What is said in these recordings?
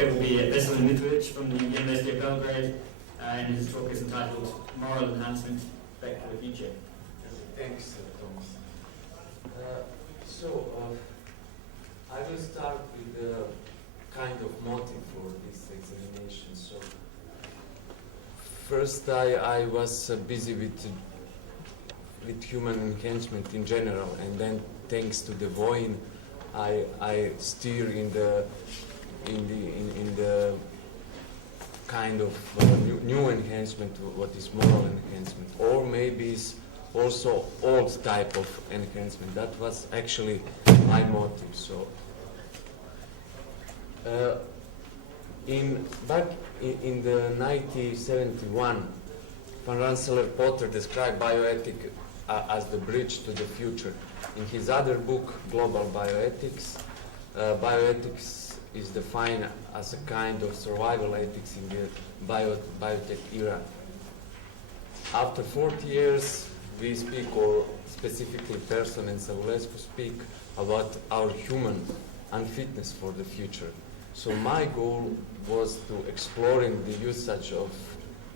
It will be Veselin Mitrovic from the University of Belgrade, and his talk is entitled Moral Enhancement, Back to the Future. Thanks, Thomas. I will start with the kind of motive for this examination. So, first I was busy with human enhancement in general, and then thanks to the VOIN, I steer in the kind of new enhancement, what is moral enhancement, or maybe is also old type of enhancement. That was actually my motive. So, back in the 1971, Van Rensselaer-Potter described bioethic as the bridge to the future. In his other book, Global Bioethics, bioethics is defined as a kind of survival ethics in the biotech era. After 40 years, we speak, or specifically Persson and Savulescu speak, about our human unfitness for the future. So my goal was to exploring the usage of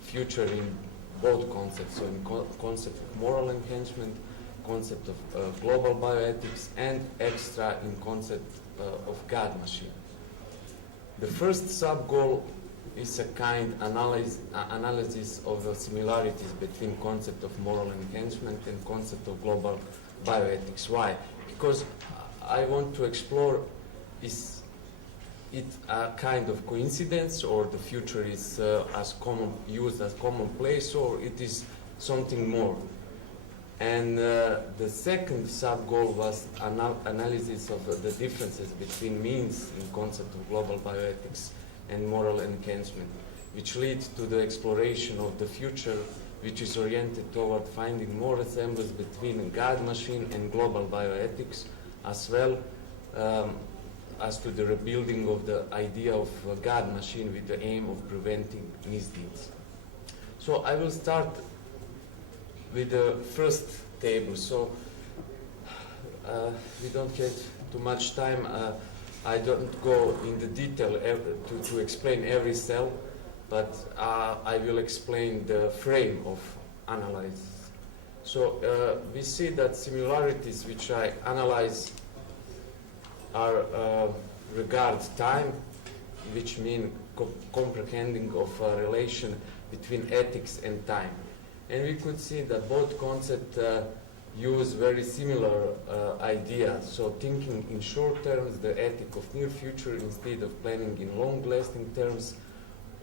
future in both concepts, so in concept of moral enhancement, concept of global bioethics, and extra in concept of God machine. The first sub-goal is a kind analysis of the similarities between concept of moral enhancement and concept of global bioethics. Why? Because I want to explore, is it a kind of coincidence, or the future is used as commonplace, or it is something more? And the second sub-goal was analysis of the differences between means in concept of global bioethics and moral enhancement, which leads to the exploration of the future, which is oriented toward finding more resemblance between God machine and global bioethics, as well as to the rebuilding of the idea of God machine with the aim of preventing misdeeds. So I will start with the first table. So we don't get too much time. I don't go in the detail to explain every cell, but I will explain the frame of analysis. So we see that similarities which I analyze are regard time, which mean comprehending of a relation between ethics and time. And we could see that both concepts use very similar ideas. So thinking in short terms, the ethic of near future, instead of planning in long-lasting terms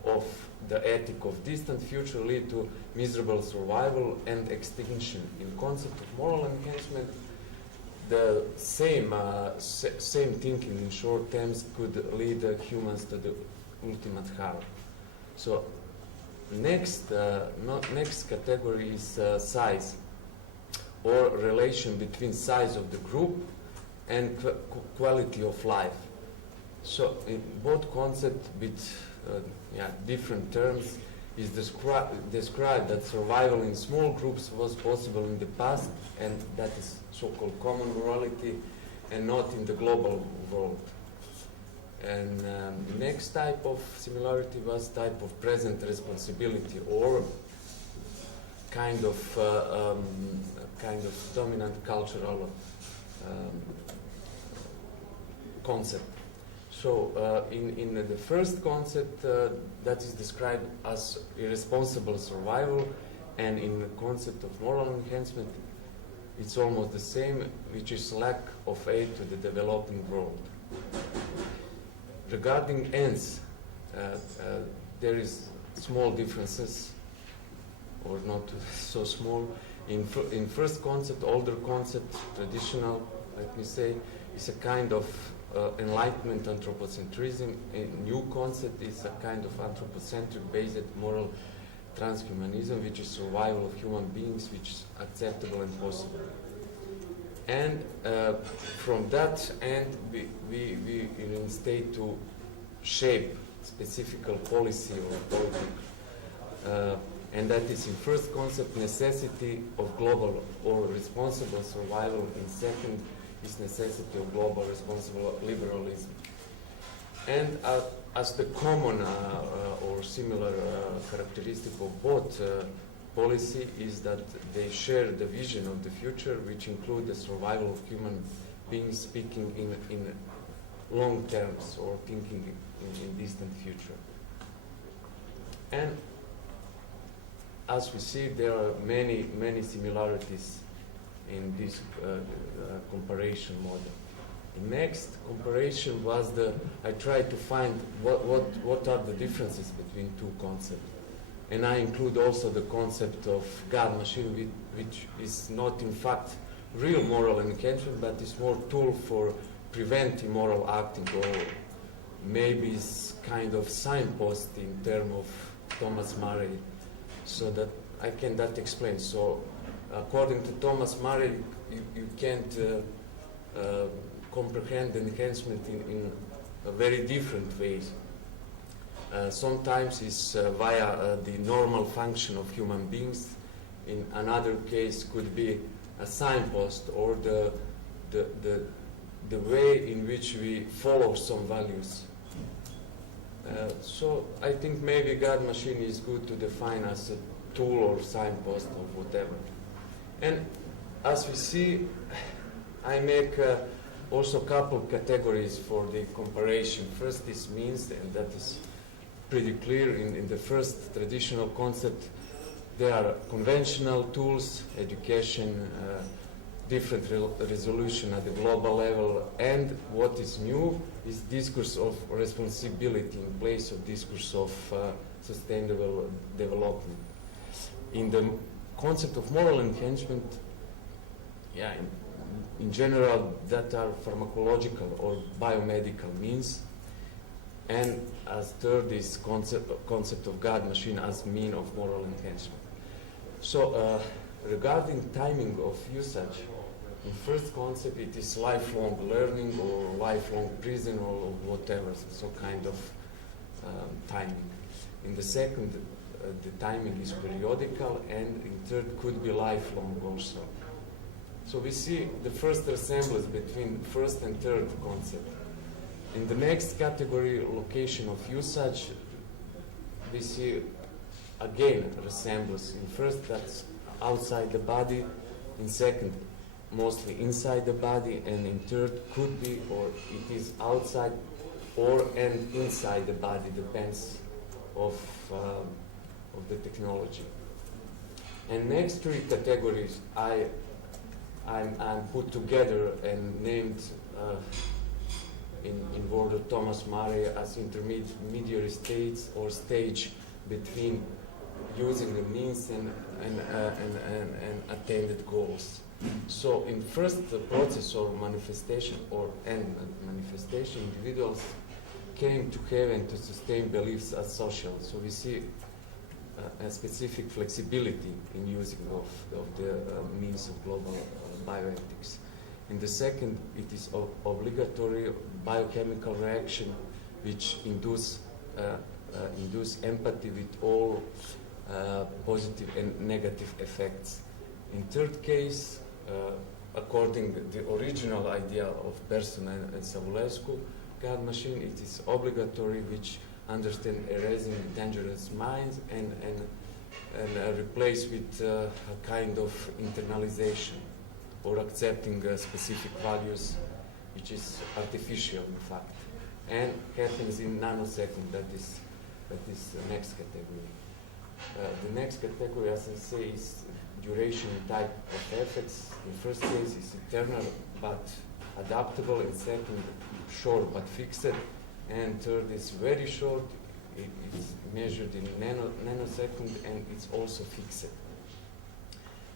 of the ethic of distant future, lead to miserable survival and extinction. In concept of moral enhancement, the same thinking in short terms could lead humans to the ultimate harm. So next category is size, or relation between size of the group and quality of life. So in both concepts with different terms is described that survival in small groups was possible in the past, and that is so-called common morality, and not in the global world. And the next type of similarity was type of present responsibility, or kind of dominant cultural concept. So in the first concept, that is described as irresponsible survival, and in the concept of moral enhancement, it's almost the same, which is lack of aid to the developing world. Regarding ends, there is small differences, or not so small. In first concept, older concept, traditional, let me say, is a kind of enlightenment anthropocentrism. A new concept is a kind of anthropocentric based moral transhumanism, which is survival of human beings, which is acceptable and possible. And from that end, we instead to shape specific policy or politic, and that is in first concept necessity of global or responsible survival. In second is necessity of global responsible liberalism. And as the common or similar characteristic of both policy is that they share the vision of the future, which include the survival of human beings speaking in long terms or thinking in distant future. And as we see, there are many similarities in this comparison model. The next comparison was I tried to find what are the differences between two concepts. And I include also the concept of God-machine, which is not in fact real moral enhancement, but is more tool for prevent immoral acting, or maybe it's kind of signpost in terms of Thomas Murray, so that I can that explain. So according to Thomas Murray, you can't comprehend enhancement in a very different ways. Sometimes it's via the normal function of human beings. In another case could be a signpost, or the way in which we follow some values. So I think maybe God machine is good to define as a tool or signpost or whatever. And as we see, I make also a couple categories for the comparison. First is means, and that is pretty clear in the first traditional concept. There are conventional tools, education, different resolution at the global level, and what is new is discourse of responsibility in place of discourse of sustainable development. In the concept of moral enhancement, yeah, in general, that are pharmacological or biomedical means, and as third is concept of God machine as mean of moral enhancement. So regarding timing of usage, in first concept it is lifelong learning or lifelong prison or whatever, so kind of timing. In the second, the timing is periodical, and in third could be lifelong also. So we see the first resemblance between first and third concept. In the next category, location of usage, we see again resemblance. In first, that's outside the body. In second, mostly inside the body. And in third, could be or it is outside or and inside the body, depends of the technology. And next three categories I'm put together and named in word of Thomas Murray as intermediary states or stage between using the means and attained goals. So in first process or manifestation or end manifestation, individuals came to have and to sustain beliefs as social. So we see a specific flexibility in using of the means of global bioethics. In the second, it is obligatory biochemical reaction which induce empathy with all positive and negative effects. In third case, according to the original idea of Persson and Savulescu, God machine, it is obligatory which understand erasing dangerous minds and replace with a kind of internalization or accepting specific values, which is artificial in fact, and happens in nanosecond. That is the next category. The next category, as I say, is duration type of effects. In first case, is eternal but adaptable. In second, short but fixed. And third is very short. It's measured in nanosecond, and it's also fixed.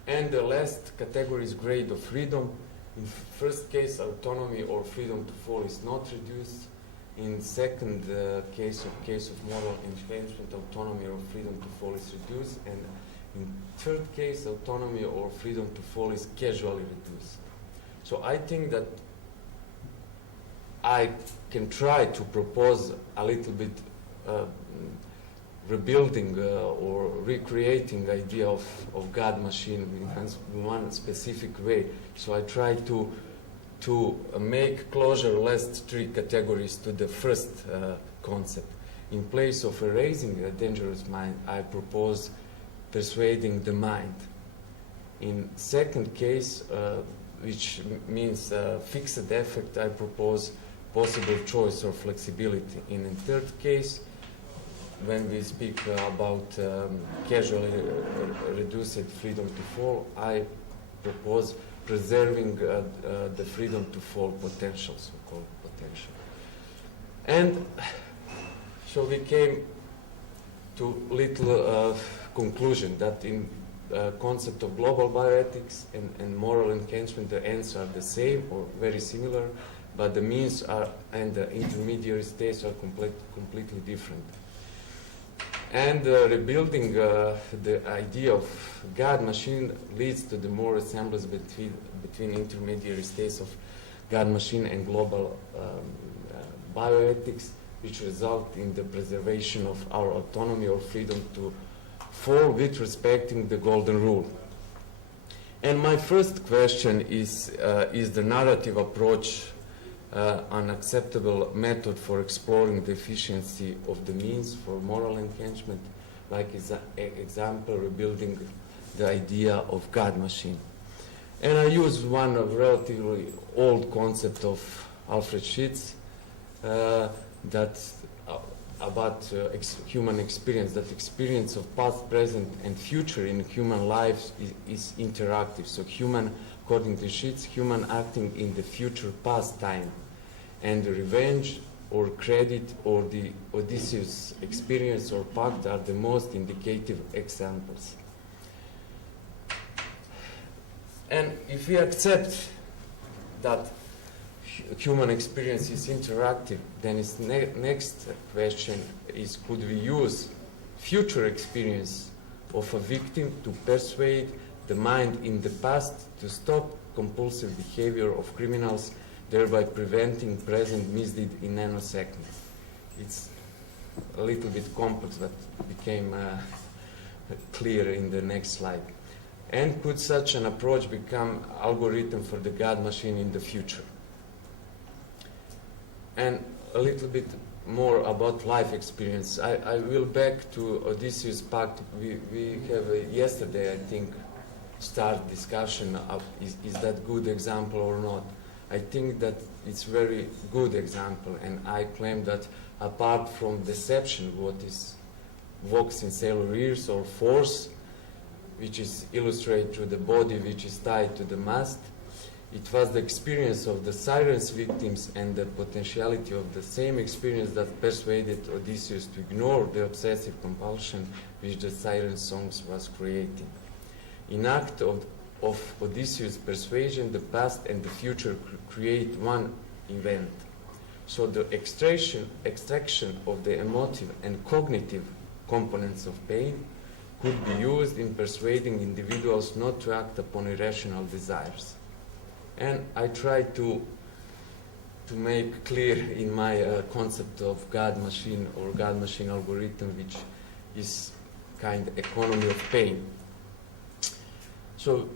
And the last category is grade of freedom. In first case, autonomy or freedom to fall is not reduced. In second case of moral enhancement, autonomy or freedom to fall is reduced. And in third case, autonomy or freedom to fall is casually reduced. So I think that I can try to propose a little bit rebuilding or recreating idea of God machine in one specific way. So I try to to make closure last three categories to the first concept. In place of erasing a dangerous mind, I propose persuading the mind. In second case, which means fixed effect, I propose possible choice or flexibility. In the third case, when we speak about casually reduced freedom to fall, I propose preserving the freedom to fall potential, so-called potential. And so we came to little conclusion that in concept of global bioethics and moral enhancement, the ends are the same or very similar, but the means are and the intermediary states are completely different. And rebuilding the idea of God-machine leads to the more resemblance between intermediary states of God-machine and global bioethics, which result in the preservation of our autonomy or freedom to fall with respecting the golden rule. And my first question is the narrative approach an acceptable method for exploring the efficiency of the means for moral enhancement, like example, rebuilding the idea of God-machine? And I use one relatively old concept of Alfred Schitt's that about human experience, that experience of past, present, and future in human lives is interactive. So human, according to Schitt's, human acting in the future past time, and the revenge or credit or the Odysseus experience or pact are the most indicative examples. And if we accept that human experience is interactive, then its next question is, could we use future experience of a victim to persuade the mind in the past to stop compulsive behavior of criminals, thereby preventing present misdeed in nanoseconds? It's a little bit complex, but became clear in the next slide. And could such an approach become algorithm for the God machine in the future? And a little bit more about life experience. I will back to Odysseus Pact. We have yesterday, I think, start discussion of is that good example or not. I think that it's very good example, and I claim that apart from deception, what is works in cellular ears or force, which is illustrated through the body which is tied to the mast, it was the experience of the siren's victims and the potentiality of the same experience that persuaded Odysseus to ignore the obsessive compulsion which the siren songs was creating. In act of Odysseus' persuasion, the past and the future create one event. So the extraction of the emotive and cognitive components of pain could be used in persuading individuals not to act upon irrational desires. And I try to make clear in my concept of God-machine or God-machine algorithm, which is kind of economy of pain. So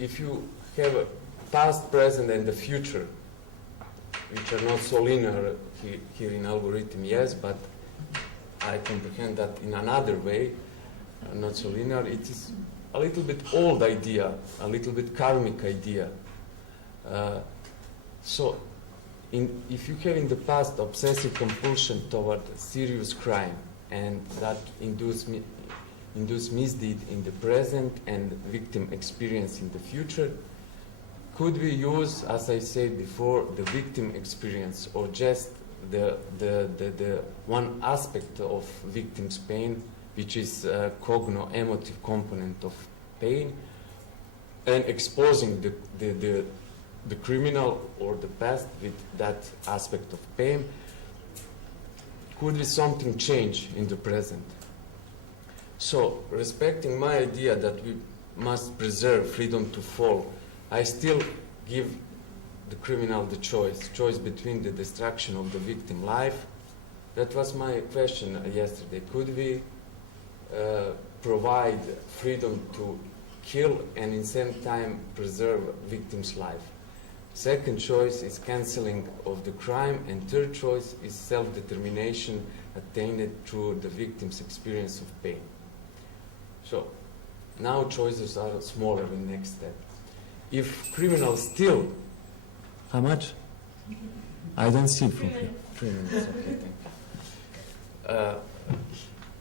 if you have a past, present, and the future, which are not so linear here in algorithm, yes, but I comprehend that in another way, not so linear, it is a little bit old idea, a little bit karmic idea. So if you have in the past obsessive compulsion toward serious crime, and that induce misdeed in the present and victim experience in the future, could we use, as I said before, the victim experience or just the one aspect of victim's pain, which is cogno-emotive component of pain, and exposing the criminal or the past with that aspect of pain? Could be something change in the present? So, respecting my idea that we must preserve freedom to fall, I still give the criminal the choice between the destruction of the victim life. That was my question yesterday. Could we provide freedom to kill and in the same time preserve victim's life? Second choice is cancelling of the crime, and third choice is self-determination attained through the victim's experience of pain. So, now choices are smaller in next step. If criminals still... How much? I don't see from here. 3 minutes, okay, thank you.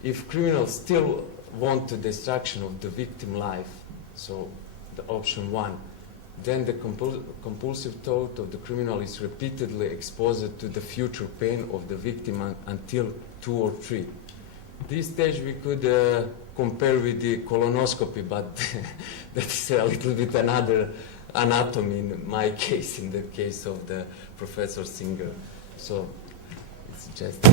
If criminals still want the destruction of the victim life, so the option 1, then the compulsive thought of the criminal is repeatedly exposed to the future pain of the victim until 2 or 3. This stage we could compare with the colonoscopy, but that is a little bit another anatomy in my case, in the case of the Professor Singer. So it's just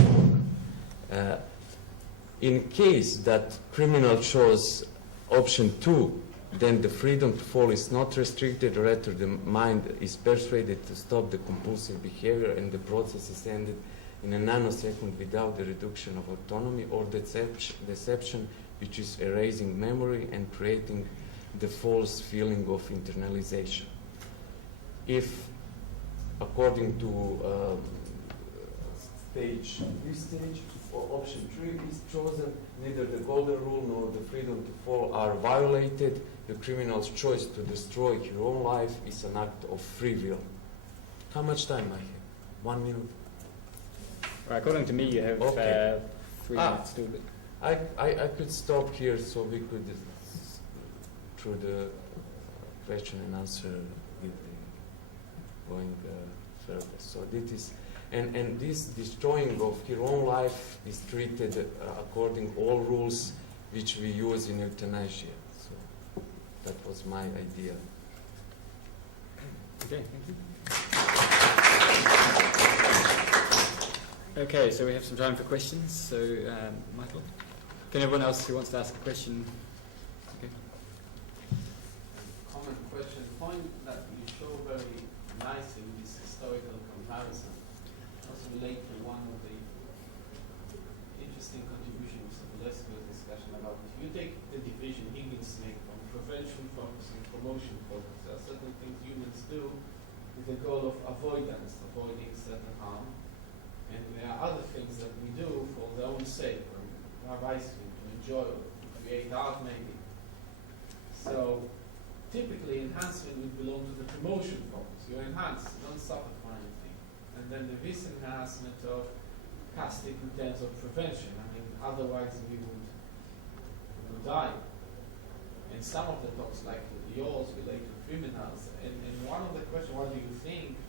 in case that criminal chose option 2, then the freedom to fall is not restricted, rather the mind is persuaded to stop the compulsive behavior, and the process is ended in a nanosecond without the reduction of autonomy or deception, which is erasing memory and creating the false feeling of internalization. If, according to this stage, or option 3 is chosen, neither the golden rule nor the freedom to fall are violated. The criminal's choice to destroy his own life is an act of free will. How much time I have? 1 minute? Well, according to me, you have Okay. 3 minutes to... I could stop here so we could, through the question and answer, with the going further. So this is, and this destroying of his own life is treated according all rules which we use in euthanasia. So that was my idea. Okay, thank you. Okay, so we have some time for questions. So, Michael, can everyone else who wants to ask a question? Okay. Common question. Point that you show very nicely with this historical comparison also relate to one of the interesting contributions of the Lesko's discussion about if you take the division Higgins made from prevention focus and promotion focus, there are certain things humans do with the goal of avoidance, avoiding certain harm. And there are other things that we do for their own sake, or to have ice cream, to enjoy, or to create art maybe. So typically enhancement would belong to the promotion focus. You enhance, you don't suffer for anything. And then the vis enhancement of casting in terms of prevention. I mean, otherwise we would die. And some of the talks, like yours, relate to criminals. And one of the questions, what do you think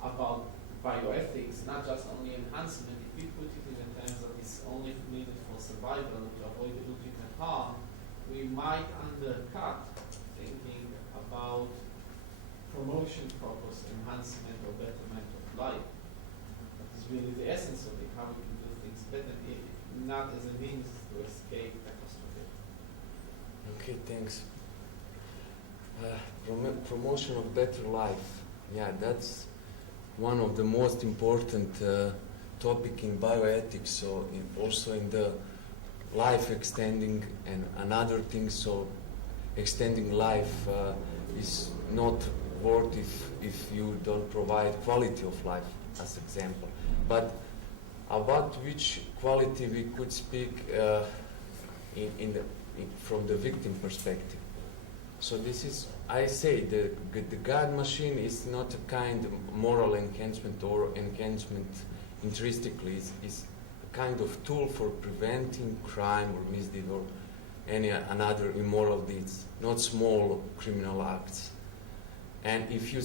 about bioethics, not just only enhancement? If we put it in the terms that it's only needed for survival to avoid ultimate harm, we might undercut thinking about promotion focus, enhancement or betterment of life. That is really the essence of it, how we can do things better, not as a means to escape catastrophe. Okay, thanks. Promotion of better life. Yeah, that's one of the most important topic in bioethics. So also in the life extending and another thing. So extending life is not worth if you don't provide quality of life, as example. But about which quality we could speak from the victim perspective. So this is, I say, the God machine is not a kind of moral enhancement or enhancement intrinsically. It's a kind of tool for preventing crime or misdeed or any another immoral deeds, not small criminal acts. And if you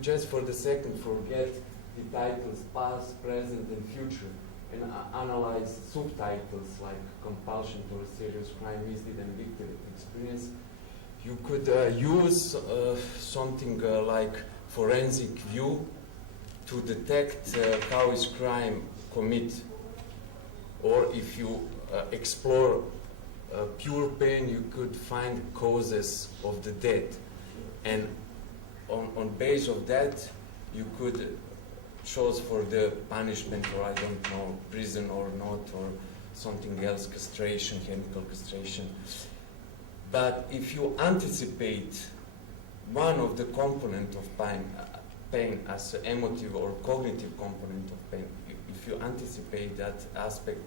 just for the second forget the titles past, present, and future, and analyze subtitles like compulsion to a serious crime, misdeed, and victim experience, you could use something like forensic view to detect how is crime committed. Or if you explore pure pain, you could find causes of the death. And on base of that, you could choose for the punishment, or I don't know, prison or not, or something else, castration, chemical castration. But if you anticipate one of the component of pain as an emotive or cognitive component of pain. If you anticipate that aspect,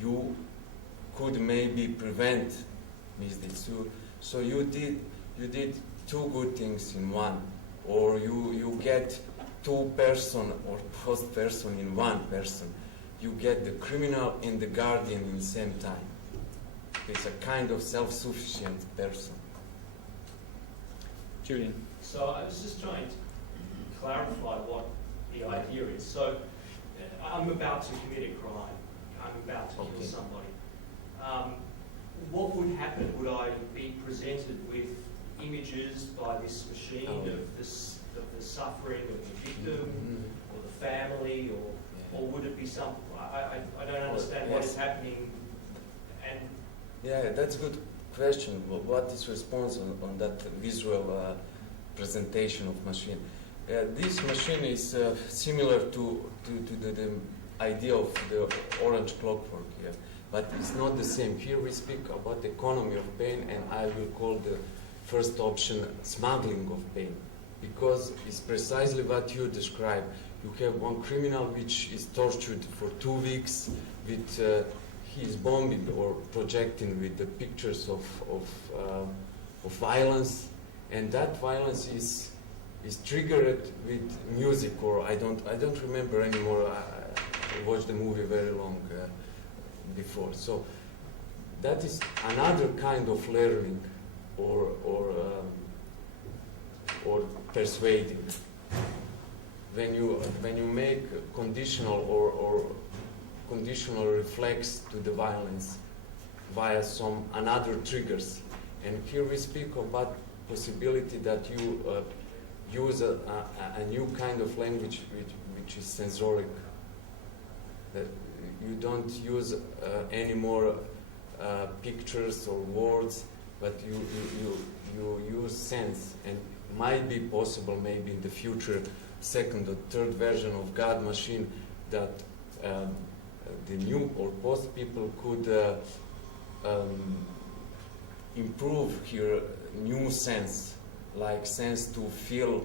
you could maybe prevent misdeeds. So you did two good things in one, or you get two person or post person in one person. You get the criminal and the guardian in the same time. It's a kind of self-sufficient person. Julian. So I was just trying to clarify what the idea is. So I'm about to commit a crime. I'm about to kill somebody. What would happen? Would I be presented with images by this machine of the suffering of the victim or the family, or would it be some? I don't understand what is happening. And yeah, that's a good question. What is response on that visual presentation of machine? This machine is similar to the idea of the orange clockwork here, but it's not the same. Here we speak about economy of pain, and I will call the first option smuggling of pain, because it's precisely what you describe. You have one criminal which is tortured for 2 weeks with he is bombing or projecting with the pictures of violence, and that violence is triggered with music, or I don't remember anymore. I watched the movie very long before, so that is another kind of learning or persuading. When you make conditional or conditional reflex to the violence via some another triggers, and here we speak about possibility that you use a new kind of language which is sensoric. That you don't use any more pictures or words, but you use sense, and might be possible maybe in the future second or third version of God machine that the new or post people could improve here new sense, like sense to feel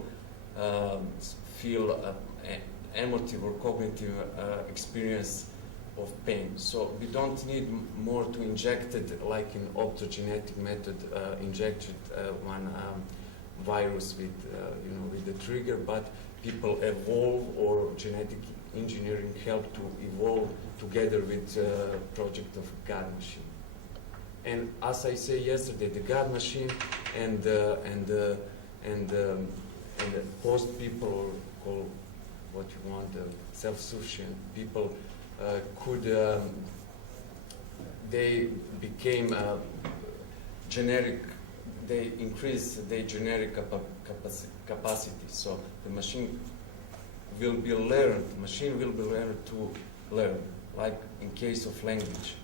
emotive or cognitive experience of pain. So we don't need more to inject it like in optogenetic method, injected one virus with with the trigger, but people evolve, or genetic engineering help to evolve together with project of God machine. And as I say yesterday, the God machine and the post people, or call what you want, self-sufficient people, they became generic. They increased their generic capacity. So the machine will be learned. Machine will be learned to learn, like in case of language.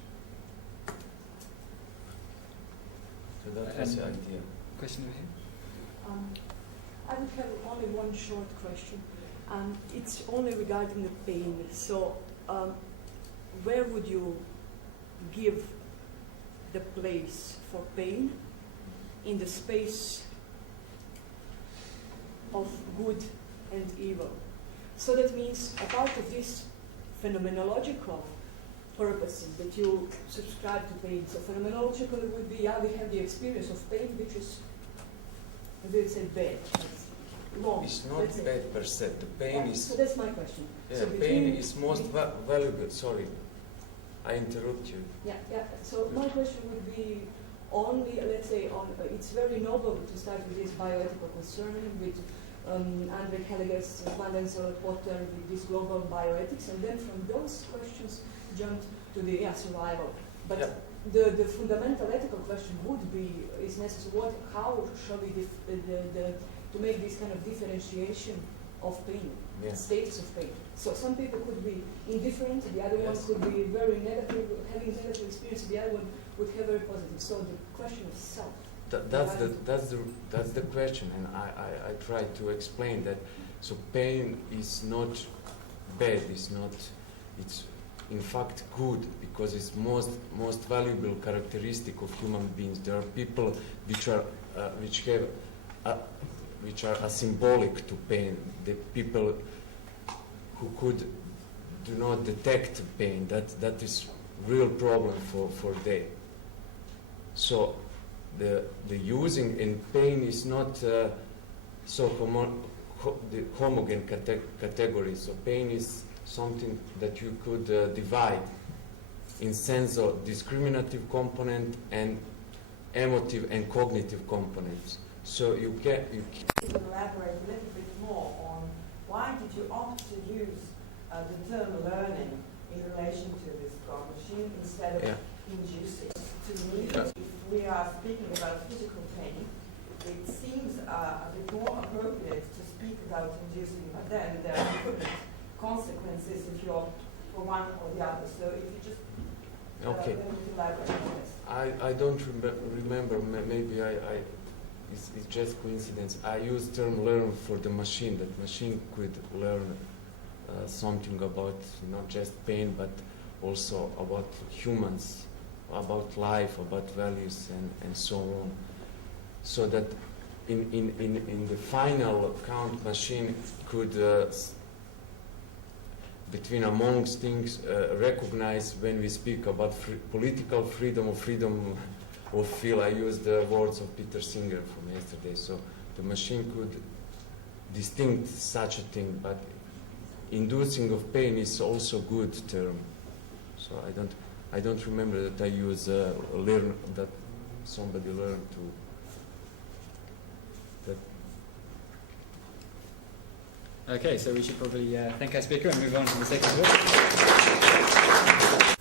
So that was the idea. Question over here. I would have only one short question. It's only regarding the pain. So, where would you give the place for pain in the space of good and evil? So that means a part of this phenomenological purposes that you subscribe to pain. So phenomenological would be, we have the experience of pain, which is, let's say, bad. Wrong. It's not bad per se. The pain is... So that's my question. Yeah, so pain is most valuable. Sorry, I interrupt you. Yeah. So my question would be only, let's say, it's very noble to start with this bioethical concern with Andre Helliger's Mandensel Potter with this global bioethics, and then from those questions jumped to the survival. But the fundamental ethical question would be, is necessary, how shall we to make this kind of differentiation of pain, status of pain. So some people could be indifferent, the other one could be very negative, having negative experience, the other one would have very positive. So the question of self. That's the question, and I try to explain that. So pain is not bad, it's in fact good, because it's most valuable characteristic of human beings. There are people which have which are symbolic to pain. The people who do not detect pain, that is real problem for them. So the using in pain is not so the homogeneous category. So pain is something that you could divide in sense of discriminative component and emotive and cognitive components. So you can elaborate a little bit more on why did you opt to use the term learning in relation to this God machine instead of inducing? To me, if we are speaking about physical pain, it seems a bit more appropriate to speak about inducing, but then there are different consequences if you opt for one or the other. So if you just elaborate on this. I don't remember. Maybe it's just coincidence. I use term learn for the machine. That machine could learn something about not just pain, but also about humans, about life, about values, and so on. So that in the final count, machine could between amongst things recognize when we speak about political freedom or freedom of feel. I use the words of Peter Singer from yesterday. So the machine could distinct such a thing, but inducing of pain is also a good term. So I don't remember that I use learn, that somebody learned to. Okay, so we should probably thank our speaker and move on to the second book.